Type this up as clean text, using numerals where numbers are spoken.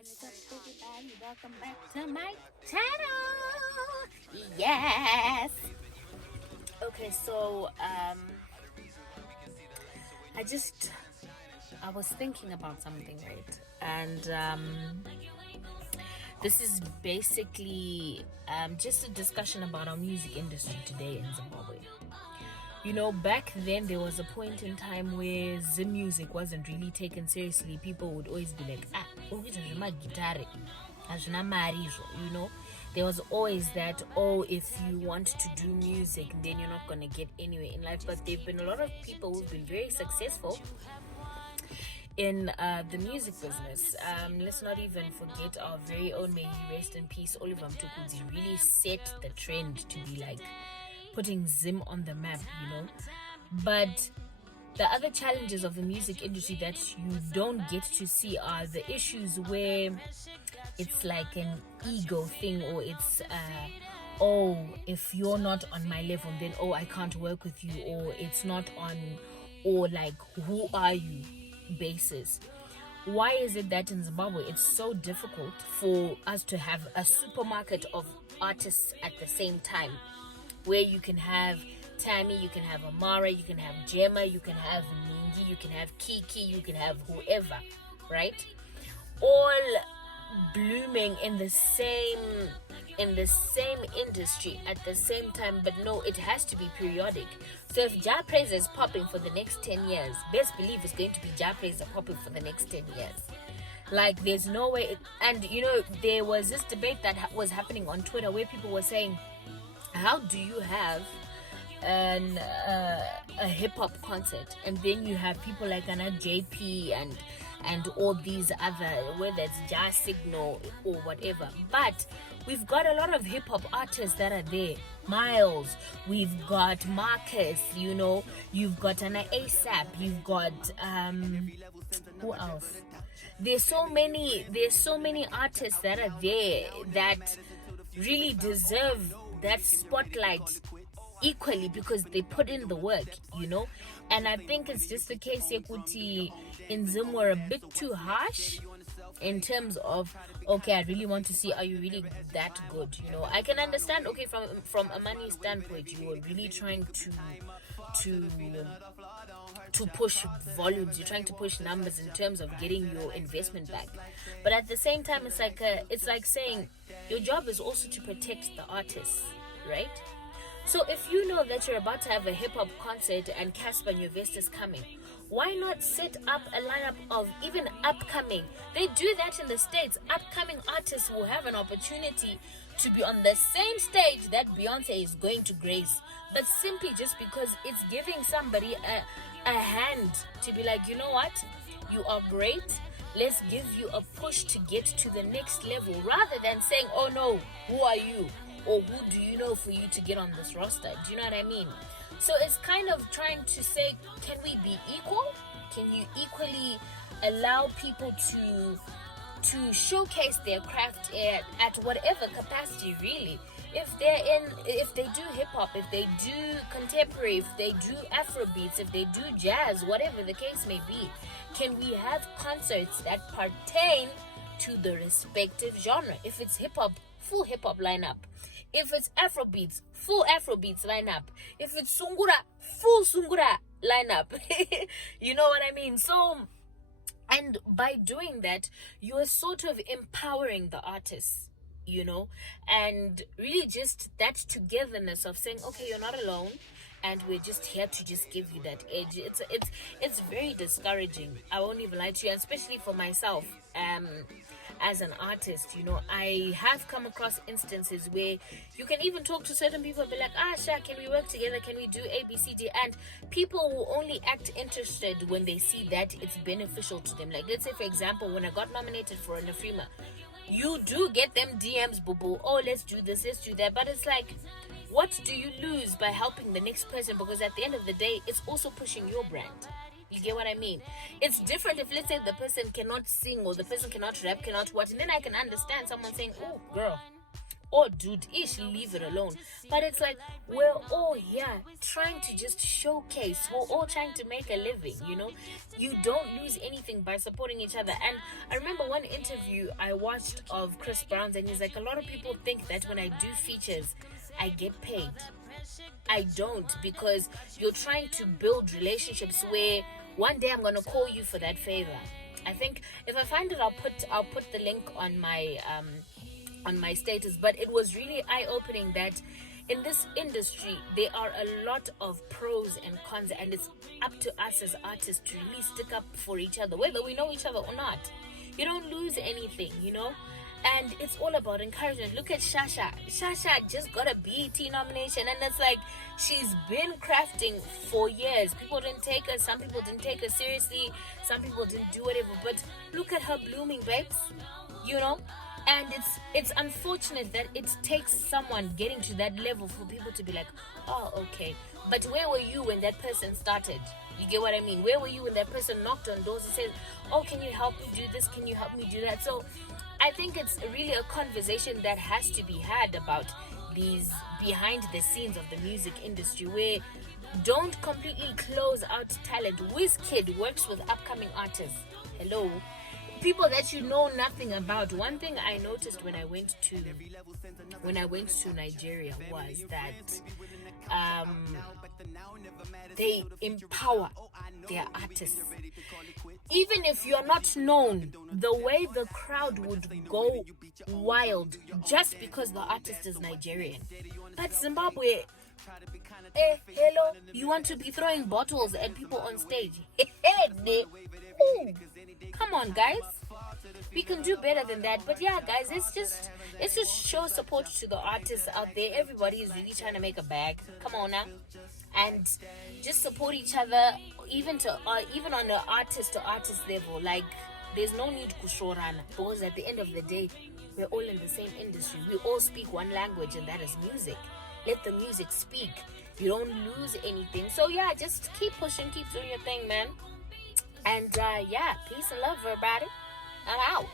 What's up, everybody? Welcome back to my channel. Yes. Okay, so I just I was thinking about something, right? And this is basically just a discussion about our music industry today in Zimbabwe. You know, back then there was a point in time where Zim music wasn't really taken seriously. People would always be like, guitar, you know. There was always that, oh, if you want to do music, then you're not gonna get anywhere in life. But there've been a lot of people who've been very successful in the music business. Let's not even forget our very own, may he rest in peace, Oliver Mtukudzi really set the trend to be like putting Zim on the map, you know. But the other challenges of the music industry that you don't get to see are the issues where it's like an ego thing, or it's oh, if you're not on my level, then oh, I can't work with you, or it's not on, or like, who are you basis. Why is it that in Zimbabwe it's so difficult for us to have a supermarket of artists at the same time, where you can have Tammy, you can have Amara, you can have Gemma, you can have Ningi, you can have Kiki, you can have whoever, right? All blooming in the same industry at the same time, but no, it has to be periodic. So if Ja Praise is popping for the next 10 years, best believe it's going to be Ja Praise popping for the next 10 years. Like, there's no way and you know, there was this debate that was happening on Twitter where people were saying, how do you have a hip-hop concert and then you have people like Anna JP and all these other, whether it's Jazz Signal or whatever, but we've got a lot of hip-hop artists that are there. Miles, we've got Marcus, you know, you've got Anna ASAP, you've got who else? There's so many artists that are there that really deserve that spotlight equally because they put in the work, you know. And I think it's just the case Yekuti in Zim were a bit too harsh in terms of, okay, I really want to see, are you really that good, you know. I can understand, okay, from a money standpoint, you were really trying to push volumes, you're trying to push numbers in terms of getting your investment back, but at the same time it's like saying your job is also to protect the artists, right? So if you know that you're about to have a hip-hop concert and Casper Nyovest is coming, why not set up a lineup of even upcoming? They do that in the States. Upcoming artists will have an opportunity to be on the same stage that Beyonce is going to grace, but simply just because it's giving somebody a hand to be like, you know what, you are great, let's give you a push to get to the next level, rather than saying, oh no, who are you, or who do you know for you to get on this roster? Do you know what I mean? So it's kind of trying to say, can we be equal? Can you equally allow people to showcase their craft at whatever capacity, really? If they do hip-hop, if they do contemporary, if they do Afrobeats, if they do jazz, whatever the case may be, can we have concerts that pertain to the respective genre? If it's hip-hop, full hip-hop lineup. If it's Afrobeats, full Afrobeats lineup. If it's Sungura, full Sungura lineup. You know what I mean? So, and by doing that, you are sort of empowering the artists, you know, and really just that togetherness of saying, okay, you're not alone, and we're just here to just give you that edge. It's very discouraging, I won't even lie to you, especially for myself. As an artist, you know, I have come across instances where you can even talk to certain people and be like, Sha, can we work together, can we do A, B, C, D, and people will only act interested when they see that it's beneficial to them. Like, let's say for example, when I got nominated for an Afrima, you do get them DMs, boo boo, oh, let's do this, let's do that, but it's like, what do you lose by helping the next person? Because at the end of the day, it's also pushing your brand. You get what I mean? It's different if, let's say, the person cannot sing or the person cannot rap, cannot what, and then I can understand someone saying, oh, girl, oh dude, ish, leave it alone. But it's like we're all here trying to just showcase, we're all trying to make a living, you know. You don't lose anything by supporting each other. And I remember one interview I watched of Chris Brown's, and he's like, a lot of people think that when I do features I get paid. I don't, because you're trying to build relationships where one day I'm gonna call you for that favor. I think if I find it, I'll put the link on my status. But it was really eye-opening that in this industry there are a lot of pros and cons, and it's up to us as artists to really stick up for each other, whether we know each other or not. You don't lose anything, you know. And it's all about encouragement. Look at Shasha. Shasha just got a BET nomination, and it's like she's been crafting for years. People didn't take her. Some people didn't take her seriously. Some people didn't do whatever. But look at her blooming, babes. You know. And it's unfortunate that it takes someone getting to that level for people to be like, oh, okay. But where were you when that person started? You get what I mean? Where were you when that person knocked on doors and said, oh, can you help me do this? Can you help me do that? So I think it's really a conversation that has to be had about these behind the scenes of the music industry, where don't completely close out talent. Wizkid works with upcoming artists. Hello. People that you know nothing about. One thing I noticed when I went to Nigeria was that they empower their artists. Even if you're not known, the way the crowd would go wild just because the artist is Nigerian. But Zimbabwe, hello, you want to be throwing bottles at people on stage? Ooh, come on, guys. We can do better than that. But yeah, guys, let's just show support to the artists out there. Everybody is really trying to make a bag. Come on now, and just support each other, even on the artist to artist level. Like, there's no need to shorana, because at the end of the day, we're all in the same industry. We all speak one language, and that is music. Let the music speak. You don't lose anything. So yeah, just keep pushing, keep doing your thing, man. And yeah, peace and love, everybody. I'm out.